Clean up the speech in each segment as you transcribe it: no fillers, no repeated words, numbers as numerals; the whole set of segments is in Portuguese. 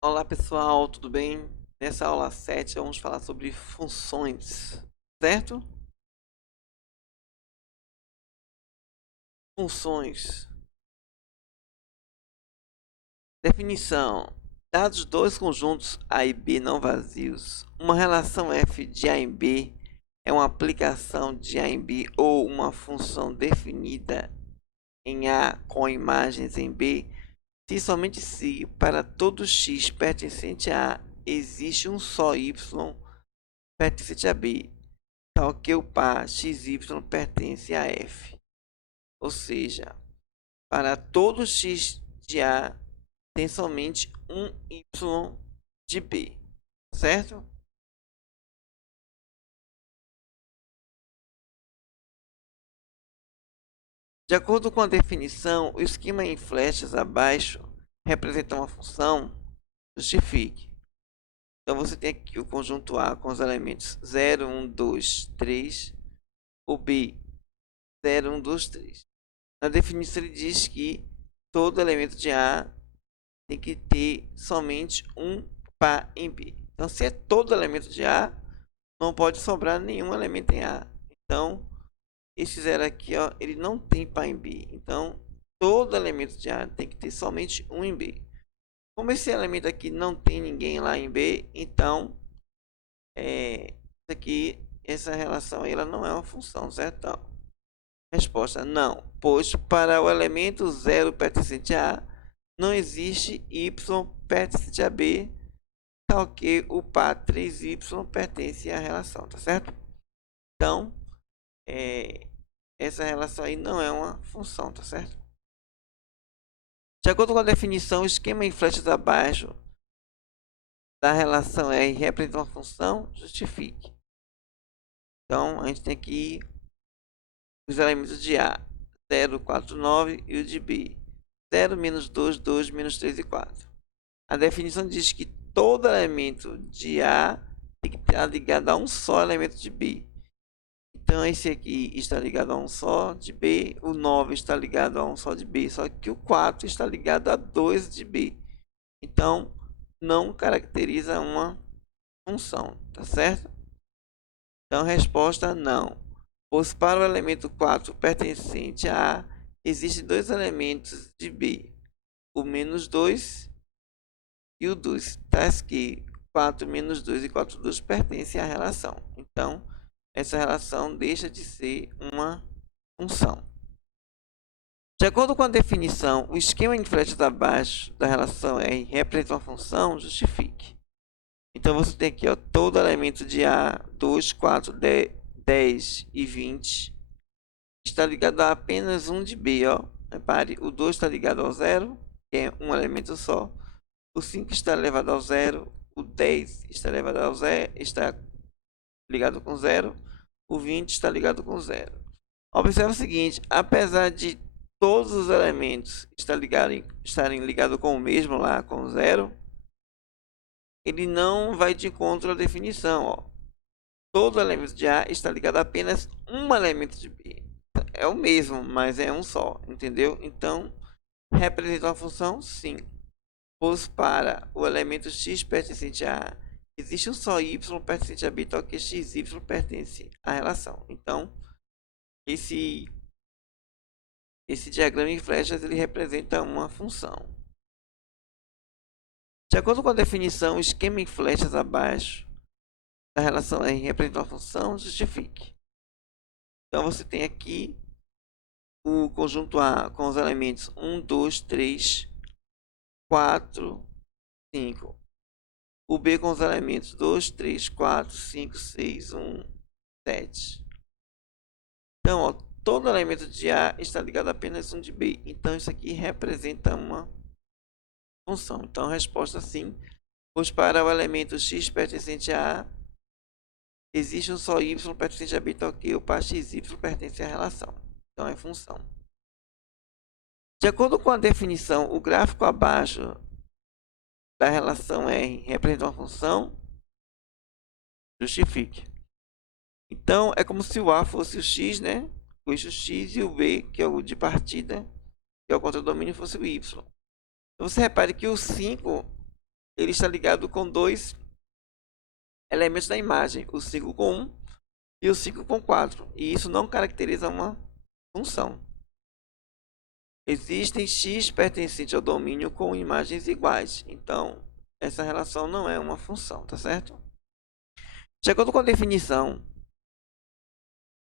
Olá pessoal, tudo bem? Nessa aula 7 vamos falar sobre funções, certo? Funções. Definição. Dados dois conjuntos A e B não vazios, uma relação f de A em B é uma aplicação de A em B ou uma função definida em A com imagens em B, se somente se para todo x pertencente a A existe um só y pertencente a B, tal que o par xy pertence a f. Ou seja, para todo x de A tem somente um y de B, certo? De acordo com a definição, o esquema em flechas abaixo representa uma função. Justifique. Então você tem aqui o conjunto A com os elementos 0, 1, 2, 3, o B 0, 1, 2, 3. Na definição ele diz que todo elemento de A tem que ter somente um par em B. Então, se é todo elemento de A, não pode sobrar nenhum elemento em A. Então, esse zero aqui, ó, ele não tem par em B. Então, todo elemento de A tem que ter somente um em B. Como esse elemento aqui não tem ninguém lá em B, então, isso aqui, essa relação aí, ela não é uma função, certo? Então, resposta: não, pois para o elemento 0 pertencente a A, não existe y pertencente a B, tal que o par 3y pertence à relação, tá certo? Então, é, essa relação aí não é uma função, tá certo? De acordo com a definição, o esquema em flechas abaixo da relação R representa uma função, justifique. Então, a gente tem aqui os elementos de A, 0, 4, 9 e o de B, 0, menos 2, 2, menos 3 e 4. A definição diz que todo elemento de A tem que estar ligado a um só elemento de B. Então, esse aqui está ligado a um só de B, o 9 está ligado a um só de B, só que o 4 está ligado a 2 de B. Então, não caracteriza uma função, tá certo? Então, resposta não. Pois para o elemento 4 pertencente a A, existem dois elementos de B, o menos 2 e o 2, tais que 4 menos 2 e 4 2 pertencem à relação. Então, essa relação deixa de ser uma função. De acordo com a definição, o esquema em flechas abaixo da relação R representa uma função, justifique. Então você tem aqui, ó, todo elemento de A, 2, 4, 10 e 20 está ligado a apenas um de B. Ó. Repare, o 2 está ligado ao 0, que é um elemento só. O 5 está elevado ao 0. O 10 está elevado ao 0, está ligado com 0. O 20 está ligado com 0. Observe o seguinte, apesar de todos os elementos estarem ligados com o mesmo lá, com 0, ele não vai de encontro à definição. Ó. Todo elemento de A está ligado a apenas um elemento de B. É o mesmo, mas é um só, entendeu? Então, representa uma função? Sim. Pois para o elemento x pertencente a A, existe um só y pertencente a B, tal que xy pertence à relação. Então, esse diagrama em flechas ele representa uma função. De acordo com a definição, o esquema em flechas abaixo da relação R representa uma função, justifique. Então você tem aqui o conjunto A com os elementos 1, 2, 3, 4, 5. O B com os elementos 2, 3, 4, 5, 6, 1, 7. Então, ó, todo elemento de A está ligado a apenas um de B. Então, isso aqui representa uma função. Então, a resposta sim. Pois para o elemento x pertencente a A, existe um só y pertencente a B, tal que o par xy pertence à relação. Então, é função. De acordo com a definição, o gráfico abaixo da relação R representa uma função, justifique. Então, é como se o A fosse o x, né? O eixo x e o B, que é o de partida, que é o contradomínio, fosse o y. Então, você repare que o 5 ele está ligado com dois elementos da imagem, o 5 com 1 e o 5 com 4. E isso não caracteriza uma função. Existem x pertencentes ao domínio com imagens iguais. Então, essa relação não é uma função, tá certo? De acordo com a definição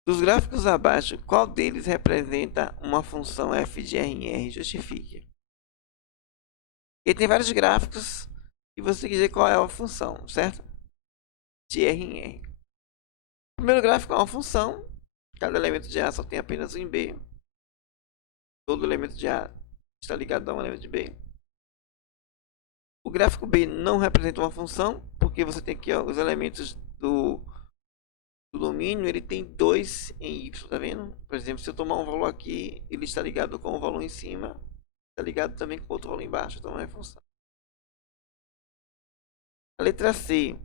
dos gráficos abaixo, qual deles representa uma função f de R em R? Justifique. E tem vários gráficos e você quer dizer qual é a função, certo? De R em R. O primeiro gráfico é uma função. Cada elemento de A só tem apenas um em B. Todo elemento de A está ligado a um elemento de B. O gráfico B não representa uma função, porque você tem aqui, ó, os elementos do domínio, ele tem 2 em Y, tá vendo? Por exemplo, se eu tomar um valor aqui, ele está ligado com o valor em cima, está ligado também com outro valor embaixo, então não é função. A letra C,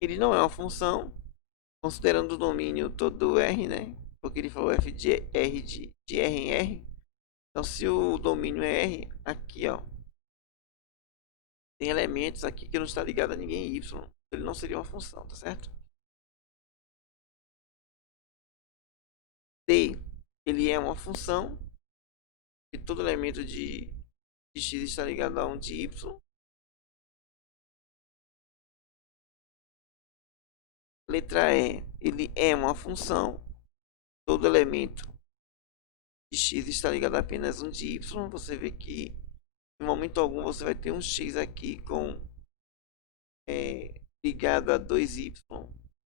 ele não é uma função, considerando o domínio todo R, né? Porque ele falou f de R de R em R. Então, se o domínio é R, aqui, ó, tem elementos aqui que não está ligado a ninguém em Y. Ele não seria uma função, tá certo? D, ele é uma função e todo elemento de x está ligado a um de Y. Letra E, ele é uma função, todo elemento de x está ligado a apenas um de Y. Você vê que em momento algum você vai ter um x aqui com ligado a 2y,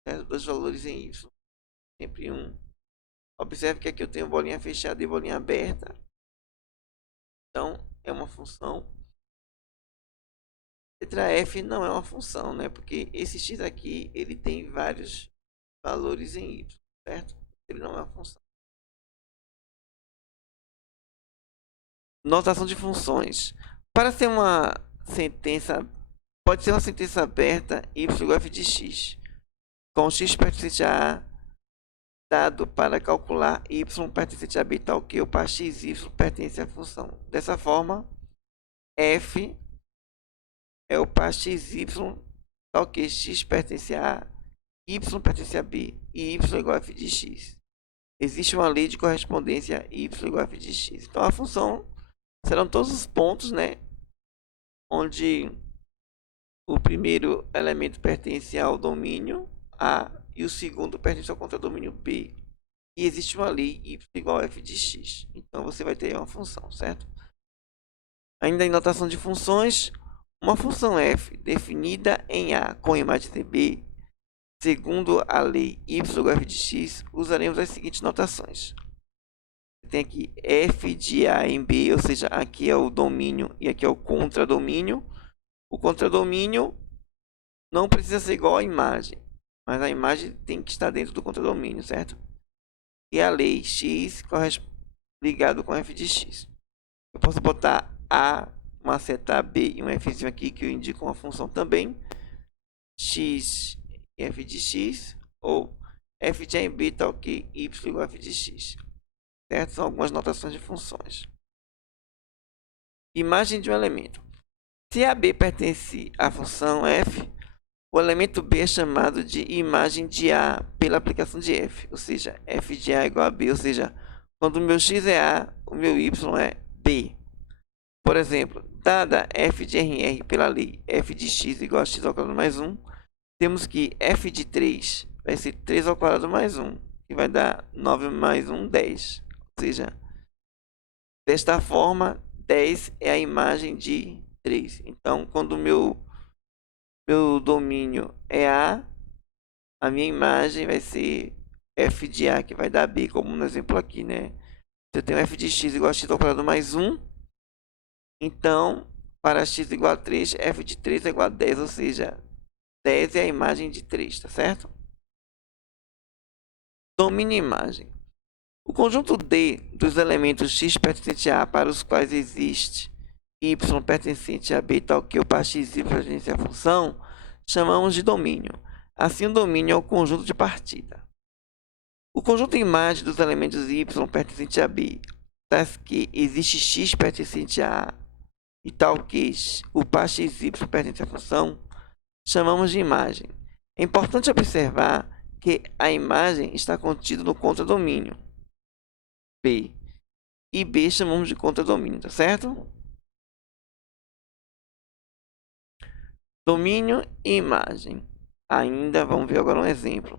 né? Dois valores em y, sempre um. Observe que aqui eu tenho bolinha fechada e bolinha aberta, então é uma função. Letra F não é uma função, né? Porque esse x aqui ele tem vários valores em y, certo? Ele não é uma função. Notação de funções. Para ser uma sentença, pode ser uma sentença aberta y igual a f de x, com x pertencente a A dado para calcular y pertencente a B tal que o par xy pertence à função. Dessa forma, f é o par xy tal que x pertence a A, y pertence a B e y igual a f de x. Existe uma lei de correspondência y igual a f de x. Então a função serão todos os pontos, né, onde o primeiro elemento pertence ao domínio A e o segundo pertence ao contradomínio B. E existe uma lei y igual a f de x. Então você vai ter uma função, certo? Ainda em notação de funções, uma função f definida em A com imagem de B, segundo a lei y igual a f de x, usaremos as seguintes notações. Tem aqui f de A em B, ou seja, aqui é o domínio e aqui é o contradomínio. O contradomínio não precisa ser igual à imagem, mas a imagem tem que estar dentro do contradomínio, certo? E a lei x ligado com f de x. Eu posso botar A, uma seta B e um fzinho aqui que eu indico uma função também. X e f de x, ou f de A em B tal que y igual a f de x. Certo? São algumas notações de funções. Imagem de um elemento. Se a B pertence à função f, o elemento B é chamado de imagem de A pela aplicação de f, ou seja, f de A igual a B, ou seja, quando o meu x é A, o meu y é B. Por exemplo, dada f de R em R pela lei f de x igual a x ao quadrado mais 1, temos que f de 3 vai ser 3 ao quadrado mais 1, que vai dar 9 mais 1, 10. Ou seja, desta forma, 10 é a imagem de 3. Então, quando o meu domínio é a minha imagem vai ser f de A, que vai dar B, como no exemplo aqui, né? Se eu tenho f de x igual a x ao quadrado mais 1, então, para x igual a 3, f de 3 é igual a 10, ou seja, 10 é a imagem de 3, tá certo? Domínio e imagem. O conjunto D dos elementos x pertencente a A para os quais existe y pertencente a B tal que o par xy pertence à função, chamamos de domínio. Assim, o domínio é o conjunto de partida. O conjunto de imagem dos elementos y pertencente a B, tais que existe x pertencente a A e tal que o par xy pertence à função, chamamos de imagem. É importante observar que a imagem está contida no contradomínio B, e B chamamos de contradomínio, tá certo? Domínio e imagem. Ainda vamos ver agora um exemplo.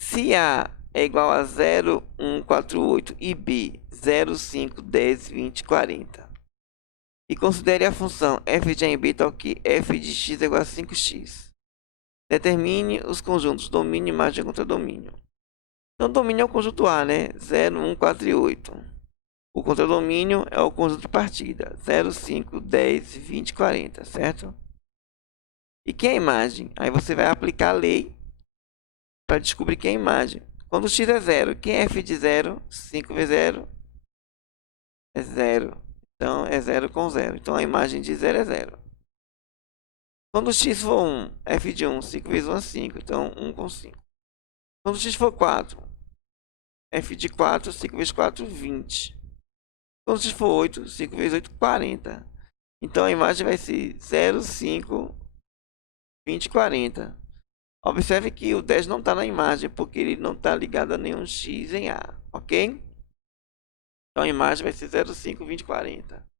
Se A é igual a 0, 1, 4, 8 e B 0, 5, 10, 20, 40, e considere a função f de A em B tal que f de x é igual a 5x. Determine os conjuntos domínio, imagem contra domínio. Então, domínio é o conjunto A, né? 0, 1, 4 e 8. O contradomínio é o conjunto de partida. 0, 5, 10, 20, 40, certo? E que é a imagem? Aí você vai aplicar a lei para descobrir que é a imagem. Quando x é 0, quem é f de 0? 5 vezes 0 é 0. Então, é 0 com 0. Então, a imagem de 0 é 0. Quando x for 1, f de 1, 5 vezes 1 é 5. Então, 1 com 5. Quando x for 4, f de 4, 5 vezes 4, 20. Quando x for 8, 5 vezes 8, 40. Então, a imagem vai ser 0, 5, 20, 40. Observe que o 10 não está na imagem, porque ele não está ligado a nenhum x em A, ok? Então, a imagem vai ser 0, 5, 20, 40.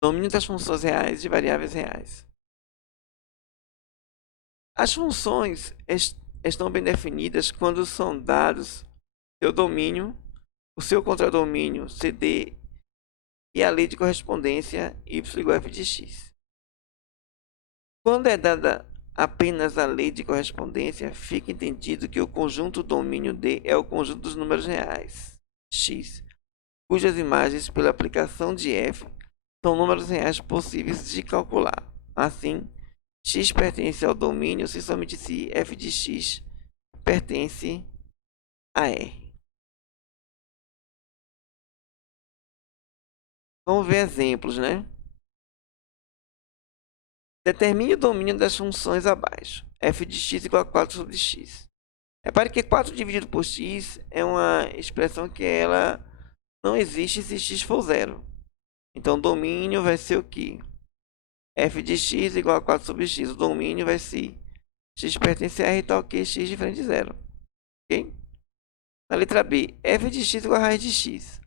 Domínio das funções reais e variáveis reais. As funções estão bem definidas quando são dados seu domínio, o seu contradomínio CD e a lei de correspondência y igual a f de x. Quando é dada apenas a lei de correspondência, fica entendido que o conjunto domínio D é o conjunto dos números reais, x, cujas imagens, pela aplicação de f, são números reais possíveis de calcular. Assim, x pertence ao domínio se somente se f de x pertence a R. Vamos ver exemplos, né? Determine o domínio das funções abaixo. F de x igual a 4 sobre x. Repare que 4 dividido por x é uma expressão que ela não existe se x for zero. Então, o domínio vai ser o quê? F de x igual a 4 sobre x. O domínio vai ser x pertence a R tal que x diferente de zero. Ok? Na letra B, f de x igual a raiz de x.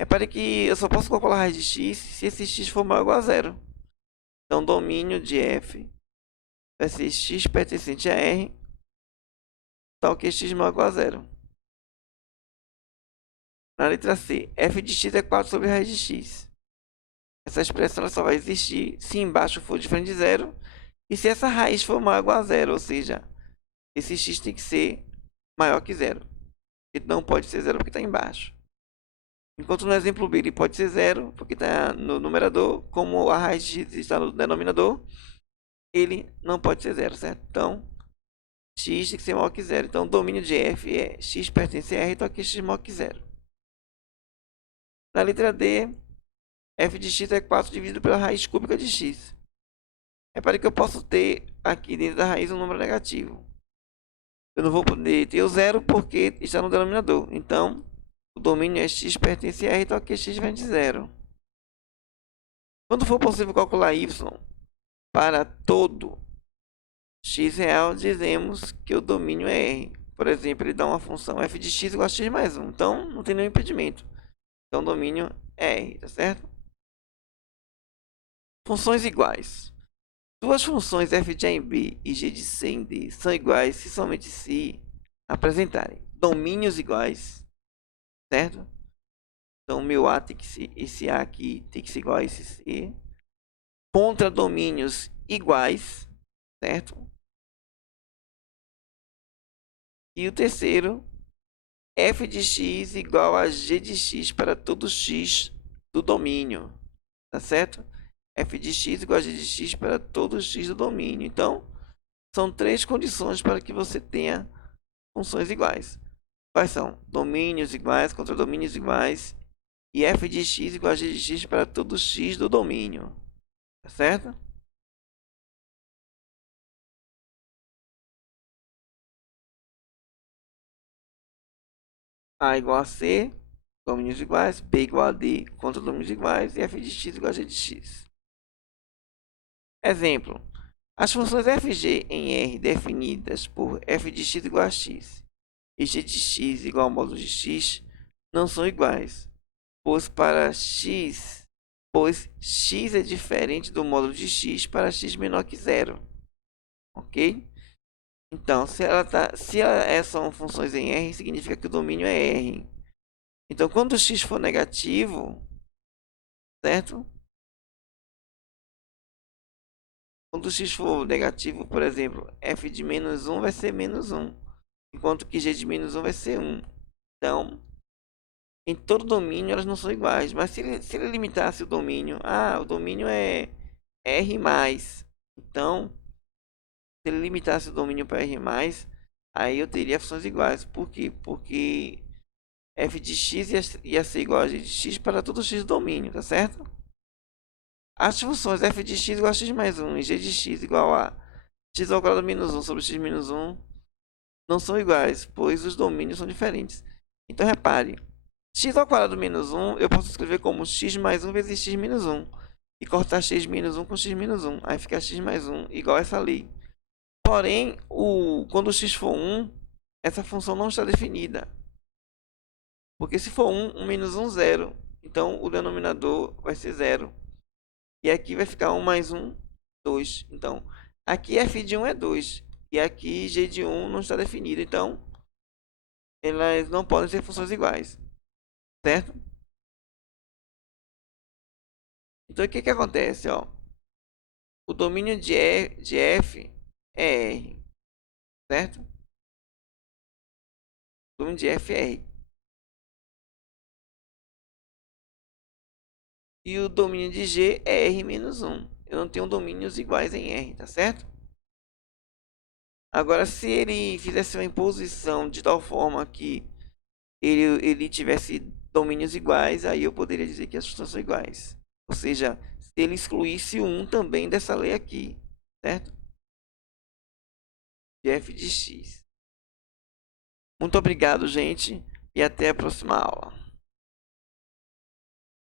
Repare que eu só posso calcular a raiz de x se esse x for maior ou igual a zero. Então, domínio de f vai ser x pertencente a R tal que x maior ou igual a zero. Na letra C, f de x é 4 sobre raiz de x. Essa expressão só vai existir se embaixo for diferente de zero e se essa raiz for maior ou igual a zero, ou seja, esse x tem que ser maior que zero. Ele não pode ser zero porque está embaixo. Enquanto no exemplo B ele pode ser zero porque está no numerador, como a raiz de x está no denominador, ele não pode ser zero, certo? Então, x tem que ser maior que zero. Então, o domínio de f é x pertence a R, então aqui x é maior que zero. Na letra D, f de x é 4 dividido pela raiz cúbica de x. Repare que eu posso ter aqui dentro da raiz um número negativo. Eu não vou poder ter o zero porque está no denominador. Então, o domínio é x pertence a R, então aqui x vem de zero. Quando for possível calcular y para todo x real, dizemos que o domínio é R. Por exemplo, ele dá uma função f de x igual a x mais 1. Então, não tem nenhum impedimento. Então, o domínio é R, tá certo? Funções iguais. Duas funções f de A em B e g de C em D são iguais se somente se apresentarem domínios iguais, certo? Então, meu A tem que ser, esse A aqui tem que ser igual a esse C. Contra domínios iguais, certo? E o terceiro, f de x igual a g de x para todo x do domínio, tá certo? F de x igual a g de x para todo x do domínio. Então, são três condições para que você tenha funções iguais. Quais são? Domínios iguais, contra domínios iguais e f de x igual a g de x para todo x do domínio, tá certo? A igual a C, domínios iguais, P igual a D contra domínios iguais e f de x igual a g de x. Exemplo. As funções f, g em R definidas por f de x igual a x e g de x igual ao módulo de x não são iguais, pois x é diferente do módulo de x para x menor que zero. Ok? Então, são funções em R, significa que o domínio é R. Então, quando o x for negativo, certo? Quando o x for negativo, por exemplo, f de menos 1 vai ser menos 1, enquanto que g de menos 1 vai ser 1. Então, em todo domínio elas não são iguais, mas se ele limitasse o domínio, o domínio é R+, então, se ele limitasse o domínio para R+, aí eu teria funções iguais. Por quê? Porque f de x ia ser igual a g de x para todo x do domínio, tá certo? As funções f de x igual a x mais 1 e g de x igual a x ao quadrado menos 1 sobre x menos 1 não são iguais, pois os domínios são diferentes. Então, repare, x ao quadrado menos 1 eu posso escrever como x mais 1 vezes x menos 1 e cortar x menos 1 com x menos 1. Aí fica x mais 1 igual a essa lei. Porém, quando o x for 1, essa função não está definida. Porque se for 1 menos 1, 0. Então, o denominador vai ser 0. E aqui vai ficar 1 mais 1, 2. Então, aqui f de 1 é 2. E aqui g de 1 não está definido. Então, elas não podem ser funções iguais. Certo? Então, o que acontece? Ó? O domínio de f é R. Certo? O domínio de f é R. E o domínio de g é R menos 1. Eu não tenho domínios iguais em R, tá certo? Agora, se ele fizesse uma imposição de tal forma que ele tivesse domínios iguais, aí eu poderia dizer que as funções são iguais. Ou seja, se ele excluísse um também dessa lei aqui, certo? De f de x. Muito obrigado, gente, e até a próxima aula.